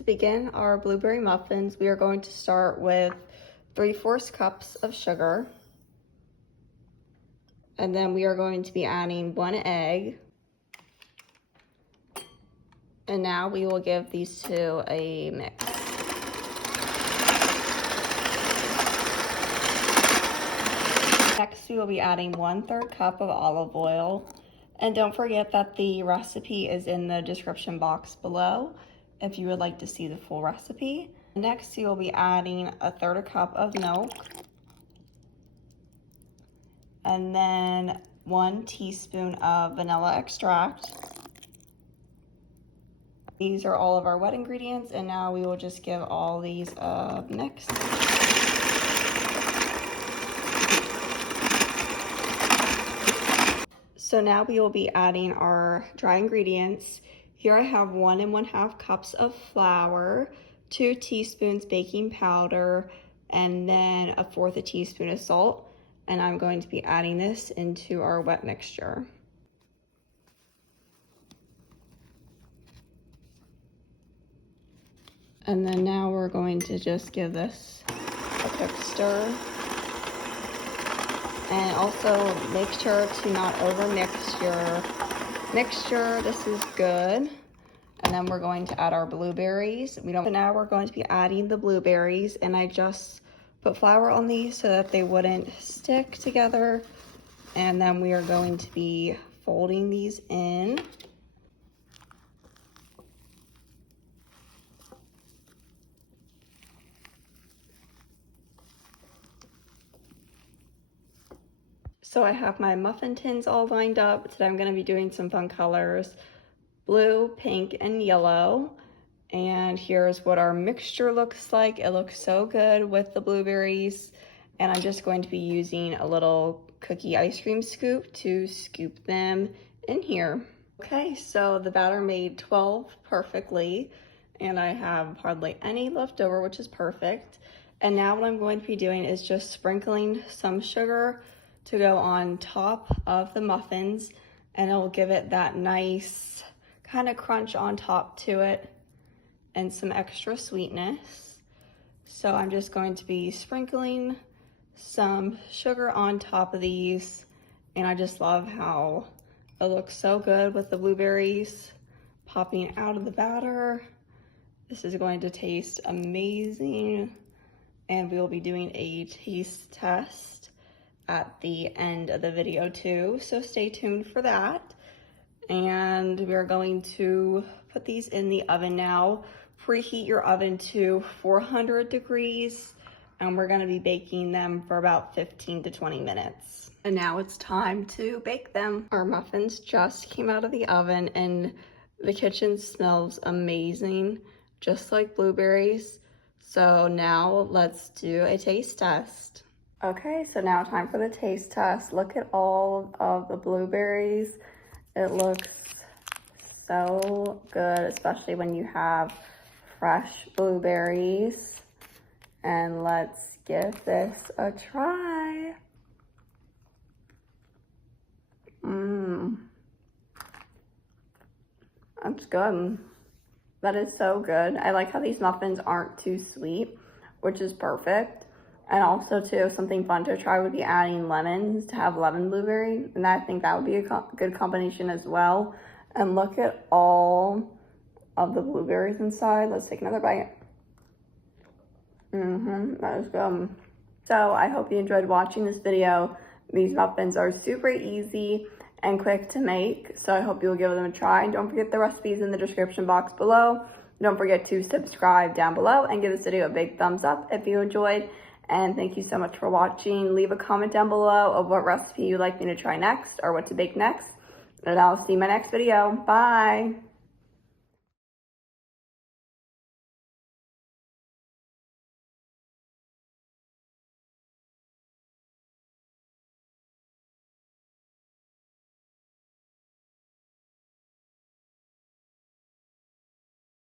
To begin our blueberry muffins, we are going to start with 3/4 cups of sugar. And then we are going to be adding 1 egg. And now we will give these two a mix. Next, we will be adding 1/3 cup of olive oil. And don't forget that the recipe is in the description box below if you would like to see the full recipe. Next, you will be adding 1/3 cup of milk. And then 1 teaspoon of vanilla extract. These are all of our wet ingredients, and now we will just give all these a mix. So now we will be adding our dry ingredients. Here I have 1 1/2 cups of flour, 2 teaspoons baking powder, and then 1/4 teaspoon of salt. And I'm going to be adding this into our wet mixture. And then now we're going to just give this a quick stir. And also make sure to not overmix your mixture. This is good. And then we're going to add our blueberries. So now we're going to be adding the blueberries, and I just put flour on these so that they wouldn't stick together. And then we are going to be folding these in. So I have my muffin tins all lined up. Today I'm gonna be doing some fun colors, blue, pink, and yellow. And here's what our mixture looks like. It looks so good with the blueberries. And I'm just going to be using a little cookie ice cream scoop to scoop them in here. Okay, so the batter made 12 perfectly, and I have hardly any left over, which is perfect. And now what I'm going to be doing is just sprinkling some sugar to go on top of the muffins, and it'll give it that nice kind of crunch on top to it and some extra sweetness. So I'm just going to be sprinkling some sugar on top of these, and I just love how it looks so good with the blueberries popping out of the batter. This is going to taste amazing, and we will be doing a taste test at the end of the video too, so stay tuned for that. And we're going to put these in the oven now. Preheat your oven to 400 degrees, and we're gonna be baking them for about 15 to 20 minutes. And now it's time to bake them. Our muffins just came out of the oven, and the kitchen smells amazing, just like blueberries. So now let's do a taste test. Okay, so now time for the taste test. Look at all of the blueberries. It looks so good, especially when you have fresh blueberries. And let's give this a try. That's good. That is so good. I like how these muffins aren't too sweet, which is perfect. And also too, something fun to try would be adding lemons to have lemon blueberry. And I think that would be a good combination as well. And look at all of the blueberries inside. Let's take another bite. That is good. So I hope you enjoyed watching this video. These muffins are super easy and quick to make. So I hope you'll give them a try. And don't forget the recipes in the description box below. Don't forget to subscribe down below and give this video a big thumbs up if you enjoyed. And thank you so much for watching. Leave a comment down below of what recipe you'd like me to try next or what to bake next. And I'll see you in my next video. Bye.